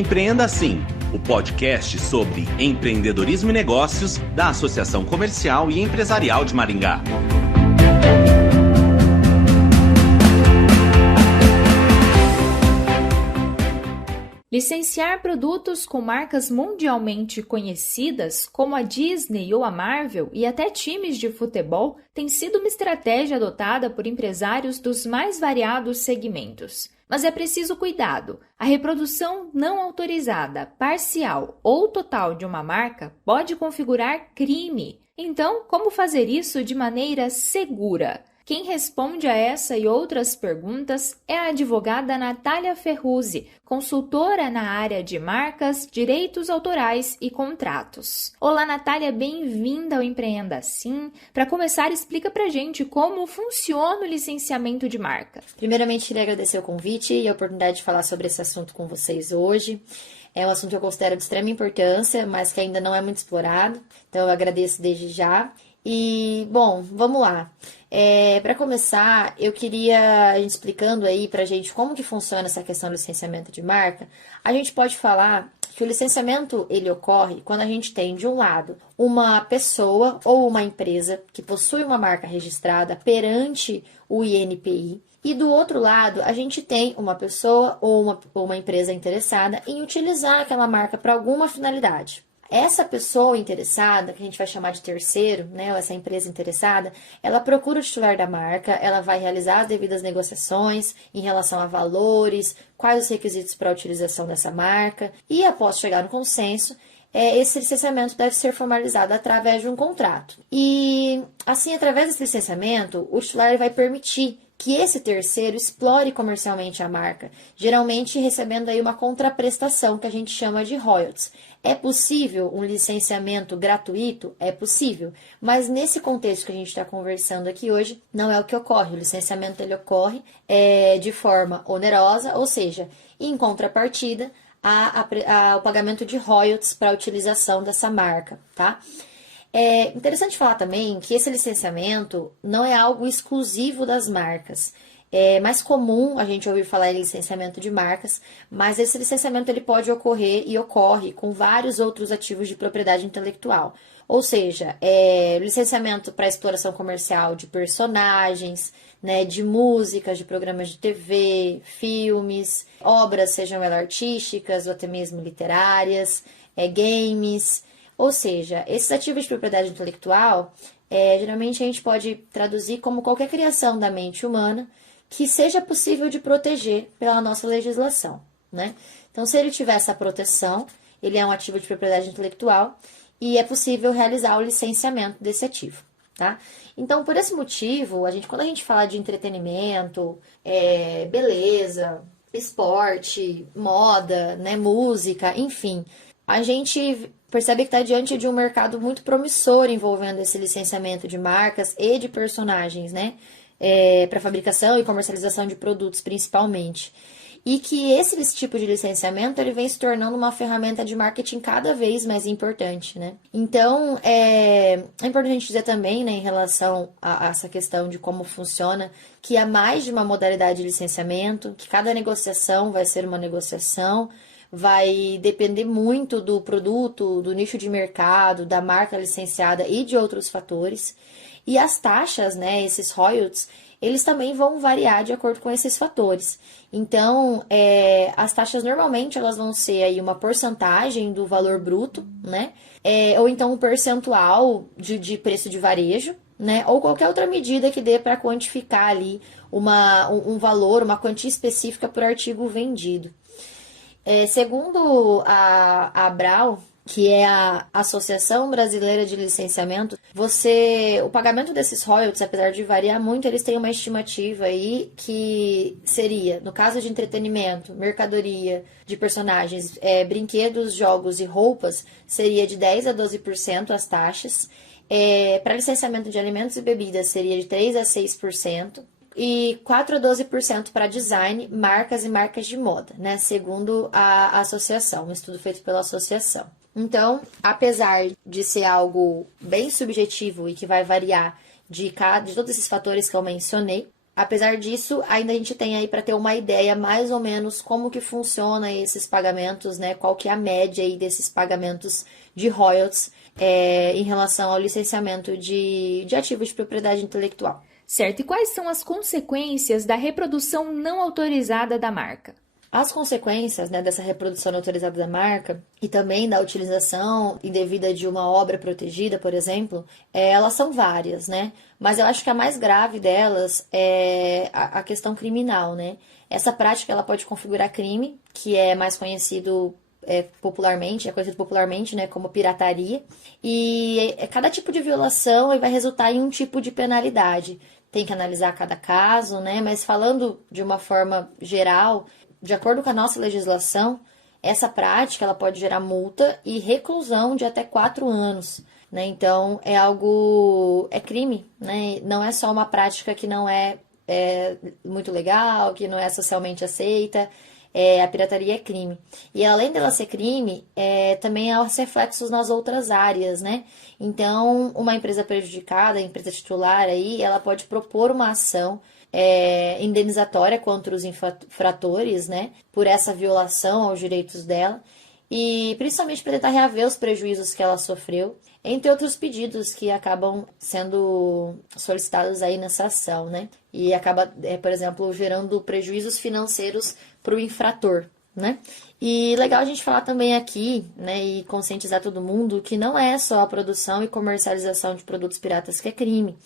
Empreenda Assim, o podcast sobre empreendedorismo e negócios da Associação Comercial e Empresarial de Maringá. Licenciar produtos com marcas mundialmente conhecidas, como a Disney ou a Marvel, e até times de futebol, tem sido uma estratégia adotada por empresários dos mais variados segmentos. Mas é preciso cuidado. A reprodução não autorizada, parcial ou total de uma marca pode configurar crime. Então, como fazer isso de maneira segura? Quem responde a essa e outras perguntas é a advogada Natália Ferruzzi, consultora na área de marcas, direitos autorais e contratos. Olá, Natália, bem-vinda ao Empreenda Assim. Para começar, explica pra gente como funciona o licenciamento de marca. Primeiramente, queria agradecer o convite e a oportunidade de falar sobre esse assunto com vocês hoje. É um assunto que eu considero de extrema importância, mas que ainda não é muito explorado, então eu agradeço desde já. E, bom, vamos lá. Para começar, eu queria, a gente explicando aí pra gente como que funciona essa questão do licenciamento de marca, a gente pode falar que o licenciamento, ele ocorre quando a gente tem, de um lado, uma pessoa ou uma empresa que possui uma marca registrada perante o INPI, e do outro lado, a gente tem uma pessoa ou uma empresa interessada em utilizar aquela marca para alguma finalidade. Essa pessoa interessada, que a gente vai chamar de terceiro, né, ou essa empresa interessada, ela procura o titular da marca, ela vai realizar as devidas negociações em relação a valores, quais os requisitos para a utilização dessa marca, e após chegar no consenso, esse licenciamento deve ser formalizado através de um contrato. E, assim, através desse licenciamento, o titular vai permitir que esse terceiro explore comercialmente a marca, geralmente recebendo aí uma contraprestação que a gente chama de royalties. É possível um licenciamento gratuito? É possível, mas nesse contexto que a gente está conversando aqui hoje, não é o que ocorre. O licenciamento ele ocorre de forma onerosa, ou seja, em contrapartida, o pagamento de royalties para a utilização dessa marca, tá? É interessante falar também que esse licenciamento não é algo exclusivo das marcas. É mais comum a gente ouvir falar em licenciamento de marcas, mas esse licenciamento ele pode ocorrer e ocorre com vários outros ativos de propriedade intelectual. Ou seja, licenciamento para exploração comercial de personagens, né, de músicas, de programas de TV, filmes, obras, sejam elas artísticas ou até mesmo literárias, games. Ou seja, esses ativos de propriedade intelectual, geralmente a gente pode traduzir como qualquer criação da mente humana que seja possível de proteger pela nossa legislação, né? Então, se ele tiver essa proteção, ele é um ativo de propriedade intelectual e é possível realizar o licenciamento desse ativo, tá? Então, por esse motivo, quando a gente fala de entretenimento, beleza, esporte, moda, né, música, enfim, a gente percebe que está diante de um mercado muito promissor envolvendo esse licenciamento de marcas e de personagens, né? Para fabricação e comercialização de produtos, principalmente. E que esse tipo de licenciamento ele vem se tornando uma ferramenta de marketing cada vez mais importante, né? Então, é importante a gente dizer também, né, em relação a essa questão de como funciona, que há mais de uma modalidade de licenciamento, que cada negociação vai ser uma negociação, vai depender muito do produto, do nicho de mercado, da marca licenciada e de outros fatores. E as taxas, né, esses royalties, eles também vão variar de acordo com esses fatores. Então, as taxas normalmente elas vão ser aí uma porcentagem do valor bruto, né? Ou então um percentual de preço de varejo, né? Ou qualquer outra medida que dê para quantificar ali um valor, uma quantia específica por artigo vendido. Segundo a ABRAL, que é a Associação Brasileira de Licenciamento, o pagamento desses royalties, apesar de variar muito, eles têm uma estimativa aí que seria, no caso de entretenimento, mercadoria de personagens, brinquedos, jogos e roupas, seria de 10% a 12% as taxas. Para licenciamento de alimentos e bebidas, seria de 3% a 6%. E 4% a 12% para design, marcas e marcas de moda, né? Segundo a associação, um estudo feito pela associação. Então, apesar de ser algo bem subjetivo e que vai variar de todos esses fatores que eu mencionei, Apesar disso, ainda a gente tem aí para ter uma ideia mais ou menos como que funciona esses pagamentos, né? Qual que é a média aí desses pagamentos de royalties em relação ao licenciamento de ativos de propriedade intelectual. Certo, e quais são as consequências da reprodução não autorizada da marca? As consequências, né, dessa reprodução não autorizada da marca e também da utilização indevida de uma obra protegida, por exemplo, elas são várias, né? Mas eu acho que a mais grave delas é a questão criminal, né? Essa prática ela pode configurar crime, que é mais conhecido popularmente, né, como pirataria, e cada tipo de violação vai resultar em um tipo de penalidade. Tem que analisar cada caso, né? Mas falando de uma forma geral, de acordo com a nossa legislação, essa prática ela pode gerar multa e reclusão de até 4 anos, né? Então, é crime, né? Não é só uma prática que não é muito legal, que não é socialmente aceita. A pirataria é crime. E além dela ser crime, também há os reflexos nas outras áreas, né? Então, uma empresa prejudicada, a empresa titular aí, ela pode propor uma ação indenizatória contra os infratores, né, por essa violação aos direitos dela, e principalmente para tentar reaver os prejuízos que ela sofreu, entre outros pedidos que acabam sendo solicitados aí nessa ação, né, e acaba, por exemplo, gerando prejuízos financeiros para o infrator, né. E legal a gente falar também aqui, né, e conscientizar todo mundo que não é só a produção e comercialização de produtos piratas que é crime.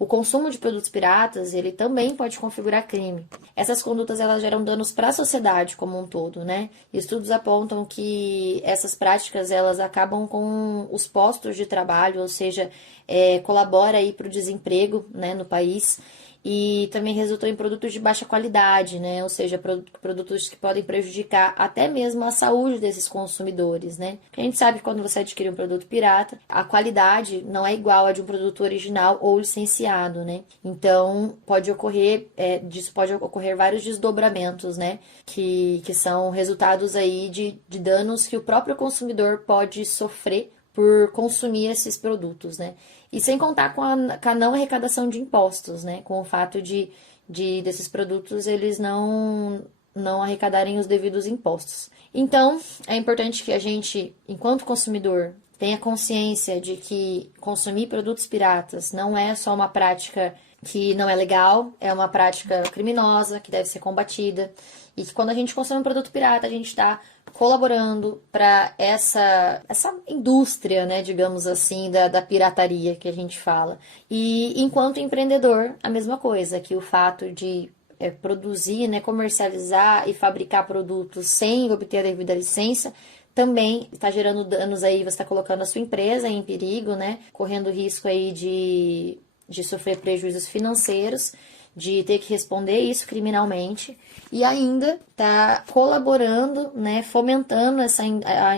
O consumo de produtos piratas, ele também pode configurar crime. Essas condutas, elas geram danos para a sociedade como um todo, né? Estudos apontam que essas práticas, elas acabam com os postos de trabalho, ou seja, colabora aí para o desemprego, né, no país. E também resultou em produtos de baixa qualidade, né? Ou seja, produtos que podem prejudicar até mesmo a saúde desses consumidores, né? Porque a gente sabe que quando você adquire um produto pirata, a qualidade não é igual a de um produto original ou licenciado, né? Então, disso pode ocorrer vários desdobramentos, né? Que são resultados aí de danos que o próprio consumidor pode sofrer por consumir esses produtos, né? E sem contar com a não arrecadação de impostos, né? Com o fato de desses produtos eles não arrecadarem os devidos impostos. Então, é importante que a gente, enquanto consumidor, tenha consciência de que consumir produtos piratas não é só uma prática que não é legal, é uma prática criminosa que deve ser combatida. E que quando a gente consome um produto pirata, a gente está colaborando para essa indústria, né, digamos assim, da pirataria que a gente fala. E enquanto empreendedor, a mesma coisa, que o fato de produzir, né, comercializar e fabricar produtos sem obter a devida licença também está gerando danos aí, você está colocando a sua empresa em perigo, né, correndo risco aí de sofrer prejuízos financeiros, de ter que responder isso criminalmente e ainda está colaborando, né, fomentando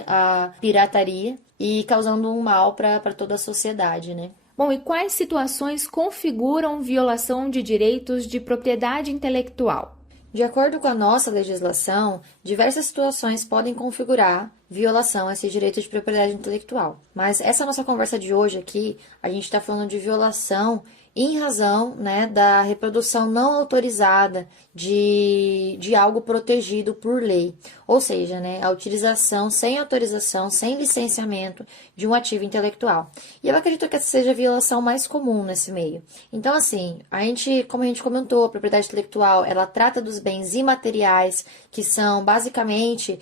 a pirataria e causando um mal para toda a sociedade, né? Bom, e quais situações configuram violação de direitos de propriedade intelectual? De acordo com a nossa legislação, diversas situações podem configurar violação a esse direito de propriedade intelectual. Mas essa nossa conversa de hoje aqui, a gente está falando de violação em razão, né, da reprodução não autorizada de algo protegido por lei. Ou seja, né, a utilização sem autorização, sem licenciamento de um ativo intelectual. E eu acredito que essa seja a violação mais comum nesse meio. Então, assim, como a gente comentou, a propriedade intelectual, ela trata dos bens imateriais, que são basicamente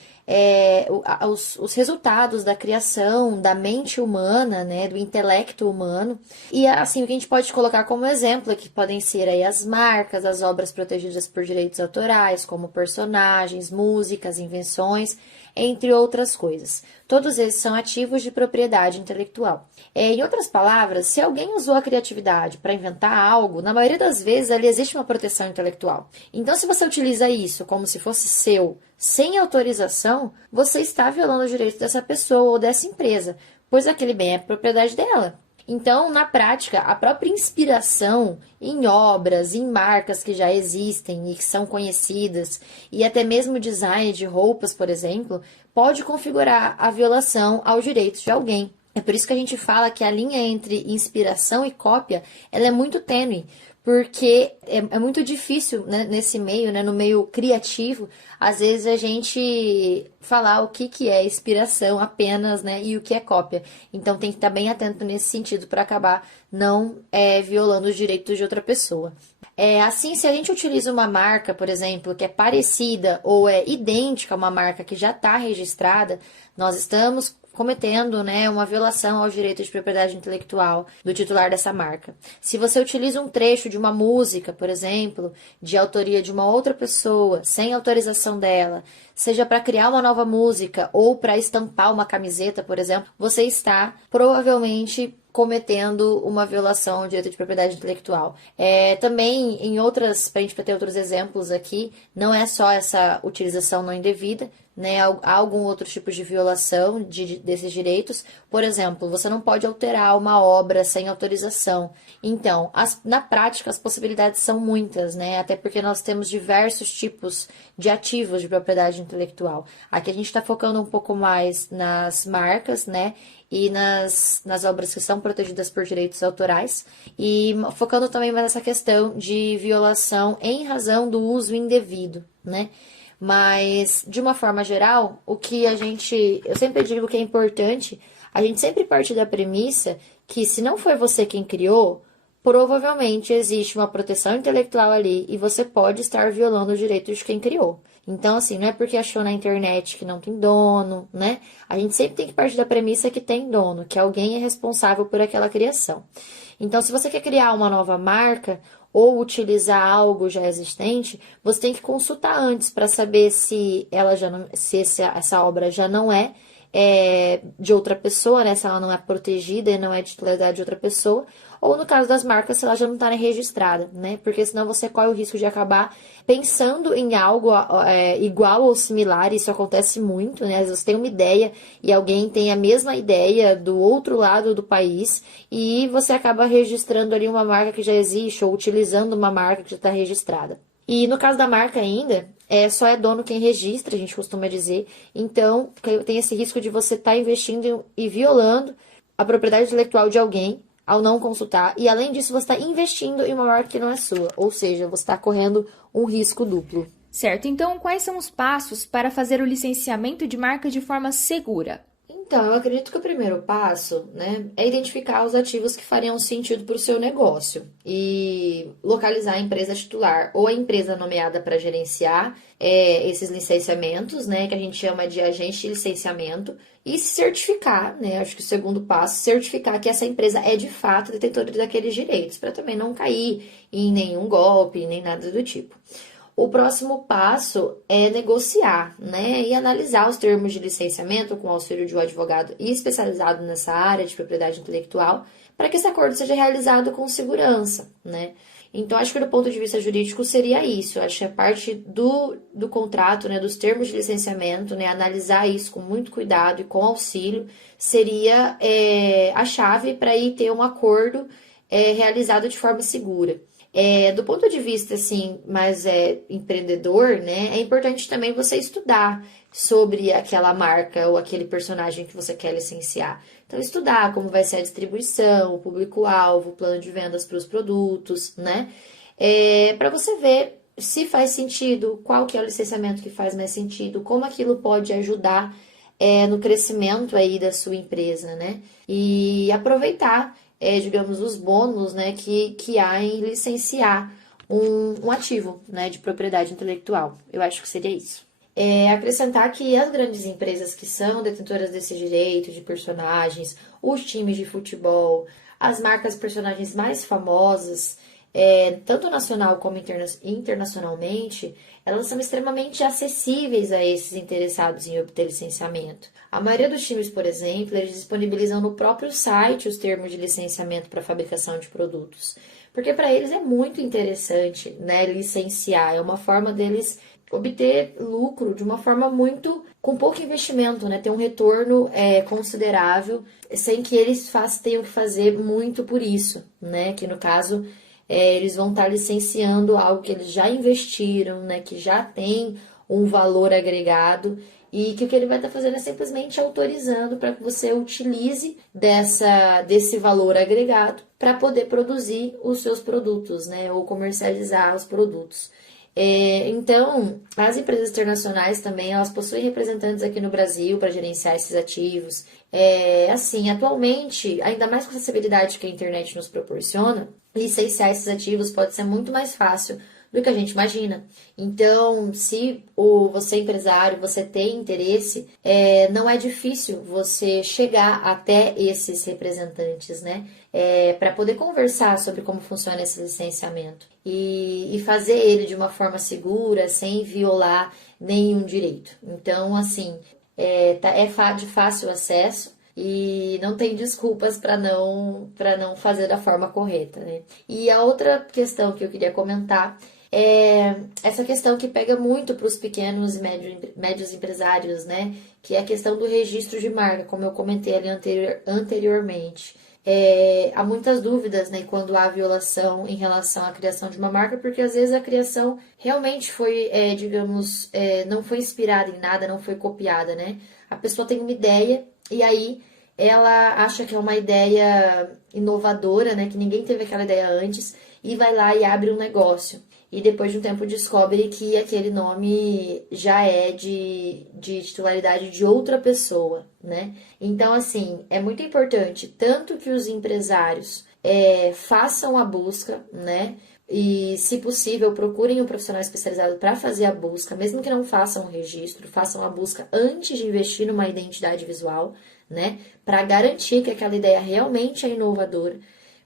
os resultados da criação da mente humana, né, do intelecto humano. E assim, o que a gente pode colocar como exemplo aqui podem ser aí as marcas, as obras protegidas por direitos autorais, como personagens, músicas, invenções, entre outras coisas. Todos esses são ativos de propriedade intelectual. Em outras palavras, se alguém usou a criatividade para inventar algo, na maioria das vezes ali existe uma proteção intelectual. Então, se você utiliza isso como se fosse seu, sem autorização, você está violando os direitos dessa pessoa ou dessa empresa, pois aquele bem é propriedade dela. Então, na prática, a própria inspiração em obras, em marcas que já existem e que são conhecidas, e até mesmo design de roupas, por exemplo, pode configurar a violação aos direitos de alguém. É por isso que a gente fala que a linha entre inspiração e cópia ela é muito tênue, porque é muito difícil, né, nesse meio, né, no meio criativo, às vezes a gente falar o que é inspiração apenas, né, e o que é cópia. Então tem que estar bem atento nesse sentido para acabar não violando os direitos de outra pessoa. Assim, se a gente utiliza uma marca, por exemplo, que é parecida ou é idêntica a uma marca que já está registrada, nós estamos cometendo, né, uma violação aos direitos de propriedade intelectual do titular dessa marca. Se você utiliza um trecho de uma música, por exemplo, de autoria de uma outra pessoa, sem autorização dela, seja para criar uma nova música ou para estampar uma camiseta, por exemplo, você está provavelmente cometendo uma violação ao direito de propriedade intelectual. Também, em outras, para a gente ter outros exemplos aqui, não é só essa utilização não indevida, né? Há algum outro tipo de violação desses direitos. Por exemplo, você não pode alterar uma obra sem autorização. Então, na prática, as possibilidades são muitas, né? Até porque nós temos diversos tipos de ativos de propriedade intelectual. Aqui a gente está focando um pouco mais nas marcas, né? E nas obras que são protegidas por direitos autorais, e focando também mais nessa questão de violação em razão do uso indevido, né? Mas, de uma forma geral, eu sempre digo que é importante, a gente sempre parte da premissa que se não foi você quem criou, provavelmente existe uma proteção intelectual ali e você pode estar violando os direitos de quem criou. Então, assim, não é porque achou na internet que não tem dono, né? A gente sempre tem que partir da premissa que tem dono, que alguém é responsável por aquela criação. Então, se você quer criar uma nova marca ou utilizar algo já existente, você tem que consultar antes para saber se essa obra já não é de outra pessoa, né? Se ela não é protegida e não é de titularidade de outra pessoa, ou no caso das marcas, se ela já não está registrada, né? Porque senão você corre o risco de acabar pensando em algo igual ou similar, isso acontece muito, né? Às vezes você tem uma ideia e alguém tem a mesma ideia do outro lado do país e você acaba registrando ali uma marca que já existe ou utilizando uma marca que já está registrada. E no caso da marca ainda, só é dono quem registra, a gente costuma dizer. Então, tem esse risco de você estar investindo e violando a propriedade intelectual de alguém ao não consultar. E, além disso, você está investindo em uma marca que não é sua. Ou seja, você está correndo um risco duplo. Certo, então quais são os passos para fazer o licenciamento de marca de forma segura? Então, eu acredito que o primeiro passo, né, é identificar os ativos que fariam sentido para o seu negócio e localizar a empresa titular ou a empresa nomeada para gerenciar esses licenciamentos, né, que a gente chama de agente de licenciamento, e se certificar, né, acho que o segundo passo, certificar que essa empresa é de fato detentora daqueles direitos, para também não cair em nenhum golpe, nem nada do tipo. O próximo passo é negociar, né, e analisar os termos de licenciamento com o auxílio de um advogado especializado nessa área de propriedade intelectual, para que esse acordo seja realizado com segurança, né. Então, acho que do ponto de vista jurídico seria isso, acho que a parte do contrato, né, dos termos de licenciamento, né, analisar isso com muito cuidado e com auxílio, seria a chave para ir ter um acordo realizado de forma segura. Do ponto de vista, assim, mais empreendedor, né, é importante também você estudar sobre aquela marca ou aquele personagem que você quer licenciar. Então, estudar como vai ser a distribuição, o público-alvo, o plano de vendas para os produtos, né, para você ver se faz sentido, qual que é o licenciamento que faz mais sentido, como aquilo pode ajudar no crescimento aí da sua empresa, né, e aproveitar digamos, os bônus, né, que há em licenciar um ativo, né, de propriedade intelectual. Eu acho que seria isso. Acrescentar que as grandes empresas que são detentoras desse direito de personagens, os times de futebol, as marcas personagens mais famosas, tanto nacional como internacionalmente, elas são extremamente acessíveis a esses interessados em obter licenciamento. A maioria dos times, por exemplo, eles disponibilizam no próprio site os termos de licenciamento para fabricação de produtos, porque para eles é muito interessante, né, licenciar, é uma forma deles obter lucro de uma forma com pouco investimento, né, ter um retorno considerável, sem que eles tenham que fazer muito por isso, né, que no caso eles vão estar licenciando algo que eles já investiram, né, que já tem um valor agregado e que o que ele vai estar fazendo é simplesmente autorizando para que você utilize desse valor agregado para poder produzir os seus produtos, né, ou comercializar os produtos. Então, as empresas internacionais também, elas possuem representantes aqui no Brasil para gerenciar esses ativos. Assim, atualmente, ainda mais com a acessibilidade que a internet nos proporciona, licenciar esses ativos pode ser muito mais fácil do que a gente imagina. Então, se você é empresário, você tem interesse, não é difícil você chegar até esses representantes, né? Para poder conversar sobre como funciona esse licenciamento e fazer ele de uma forma segura, sem violar nenhum direito. Então, assim, é de fácil acesso e não tem desculpas para não fazer da forma correta, né? E a outra questão que eu queria comentar é essa questão que pega muito para os pequenos e médios empresários, né? Que é a questão do registro de marca, como eu comentei ali anteriormente. Há muitas dúvidas, né, quando há violação em relação à criação de uma marca, porque às vezes a criação realmente foi, não foi inspirada em nada, não foi copiada, né? A pessoa tem uma ideia e aí ela acha que é uma ideia inovadora, né, que ninguém teve aquela ideia antes, e vai lá e abre um negócio. E depois de um tempo descobre que aquele nome já é de titularidade de outra pessoa, né? Então, assim, é muito importante tanto que os empresários façam a busca, né? E, se possível, procurem um profissional especializado para fazer a busca, mesmo que não façam o registro, façam a busca antes de investir numa identidade visual, né? Para garantir que aquela ideia realmente é inovadora,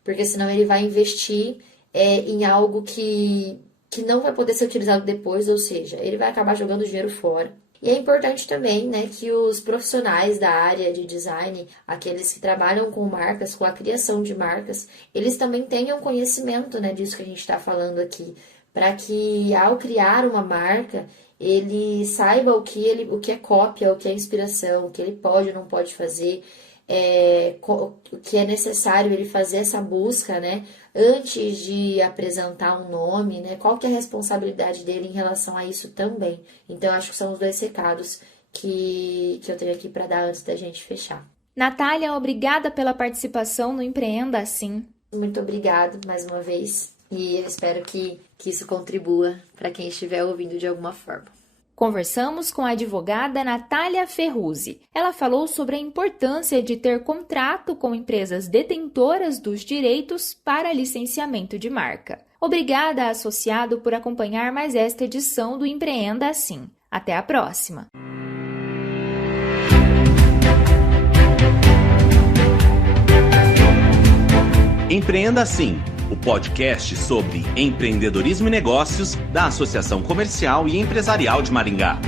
porque senão ele vai investir em algo que não vai poder ser utilizado depois, ou seja, ele vai acabar jogando o dinheiro fora. E é importante também, né, que os profissionais da área de design, aqueles que trabalham com marcas, com a criação de marcas, eles também tenham conhecimento, né, disso que a gente está falando aqui, para que ao criar uma marca, ele saiba o que é cópia, o que é inspiração, o que ele pode ou não pode fazer, o que é necessário ele fazer essa busca, né, antes de apresentar um nome, né, qual que é a responsabilidade dele em relação a isso também. Então, acho que são os 2 recados que eu tenho aqui para dar antes da gente fechar. Natália, obrigada pela participação no Empreenda Assim. Muito obrigada mais uma vez e eu espero que isso contribua para quem estiver ouvindo de alguma forma. Conversamos com a advogada Natália Ferruzzi. Ela falou sobre a importância de ter contrato com empresas detentoras dos direitos para licenciamento de marca. Obrigada, associado, por acompanhar mais esta edição do Empreenda Assim. Até a próxima! Empreenda Assim, o podcast sobre empreendedorismo e negócios da Associação Comercial e Empresarial de Maringá.